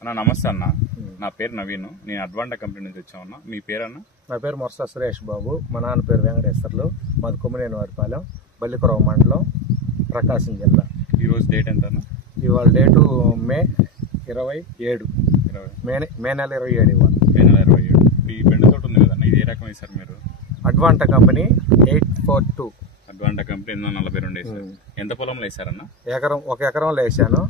అన్న నమస్తే అన్న, నా పేరు నవీన్. నేను అడ్వాంటా కంపెనీ నుంచి వచ్చామన్నా. మీ పేరు అన్న? నా పేరు మొరసా సురేష్ బాబు. మా నాన్న పేరు వెంకటేశ్వర్లు. మాది కొమ్మినేని వారిపాలెం, బల్లికురవ మండలం, ప్రకాశం జిల్లా. ఈరోజు డేట్ ఎంత అన్న? ఇవాళ డేటు మే 27. మే నెల 27 ఇవాళ. మే నెల 27. ఈ బెండ తోట ఉంది కదన్న, ఇది ఏ రకం వేశారు మీరు? Advanta company 842. అడ్వాంటా కంపెనీ 42 వేశారు. ఎంత పొలంలో వేశారన్న? ఒక ఎకరంలో వేసాను.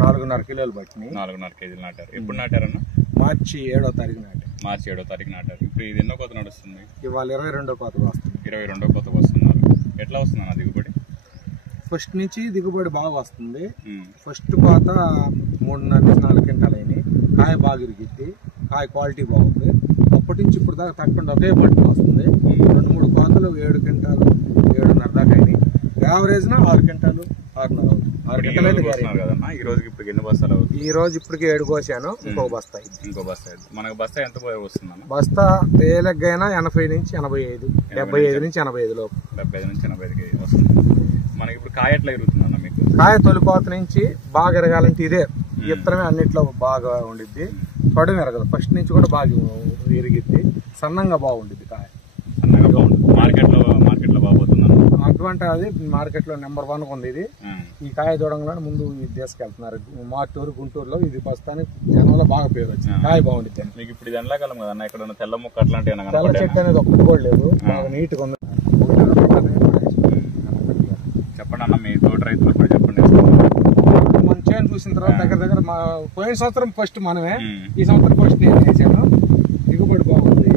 4.5 కిలోలు పట్టినాయి. 4.5 కేజీలు నాటారు. ఎప్పుడు నాటారన్న? మార్చి 7వ తారీఖు నాటారు. మార్చి 7వ తారీఖు నాటారు. ఇప్పుడు ఇది ఎన్నో కోత నడుస్తుంది? ఇవాళ 22వ కోతకు వస్తుంది. 22వ కోతకు వస్తున్నారు. ఎట్లా వస్తుందన్న దిగుబడి? ఫస్ట్ నుంచి దిగుబడి బాగా వస్తుంది. ఫస్ట్ కోత 3.5-4 క్వింటాలు అయినాయి. కాయ బాగా ఇరిగిద్ది, కాయ క్వాలిటీ బాగుంది. అప్పటి నుంచి ఇప్పుడు దాకా తప్పకుండా ఒకే పట్టు వస్తుంది. 2-3 కోతలు 7 క్వింటాలు 7.5 దాకా అయినాయి. యావరేజ్న 6 క్వింటాలు 6.5 అవుతుంది. 6 క్వింటాలు అయితే కదన్న. ఈ రోజుకి ఇప్పుడు ఎన్ని బస్తాలు అవుతుంది? ఈ రోజు ఇప్పటికి 7 కోసాను. ఇంకో బస్తా మనకు బస్తా ఎంత వస్తుందన్న? బస్తా తేలగ్గైనా 80 నుంచి 85, 75 నుంచి 85 లోపు. 75 నుంచి 85 వస్తుంది. మనకి ఇప్పుడు కాయ ఎట్లా ఇరుగుతుందన్న మీకు? కాయ తొలి కోత నుంచి బాగా ఎరగాలంటే ఇదే ఇత్తనమే అన్నిట్లో బాగా ఉండిద్ది. పడుము ఎరగదు. ఫస్ట్ నుంచి కూడా బాగా ఎరిగిద్ది. సన్నంగా బాగుండిద్ది కాయ. సన్నగా బాగుంటుంది. మార్కెట్లో బాగుపోతుందన్న. అడ్వాంటా అది మార్కెట్లో నెంబర్ 1 ఉంది. ఇది ఈ కాయ చూడంగానే ముందు ఇది తీసుకెళ్తున్నారు. మార్టూరు, గుంటూరులో ఇది ప్రస్తుతానికి జనంలో బాగా పేరు వచ్చింది. కాయ బాగుండిద్ది. మీకు ఇప్పుడు ఇది ఎండాకాలం కదన్న, ఇక్కడ తెల్ల ముక్క అట్లాంటివి తెల్ల చెట్టు అనేది ఒక్కటి కూడా లేదు. బాగా నీట్గా ఉంది. చెప్పండి అన్న, మీ తోట రైతులు కూడా చెప్పండి. మన చేను చూసిన తర్వాత దగ్గర మా పోయిన సంవత్సరం ఫస్ట్ మనమే, ఈ సంవత్సరం ఫస్ట్ నేను వేసాను. దిగుబడి బాగుంది.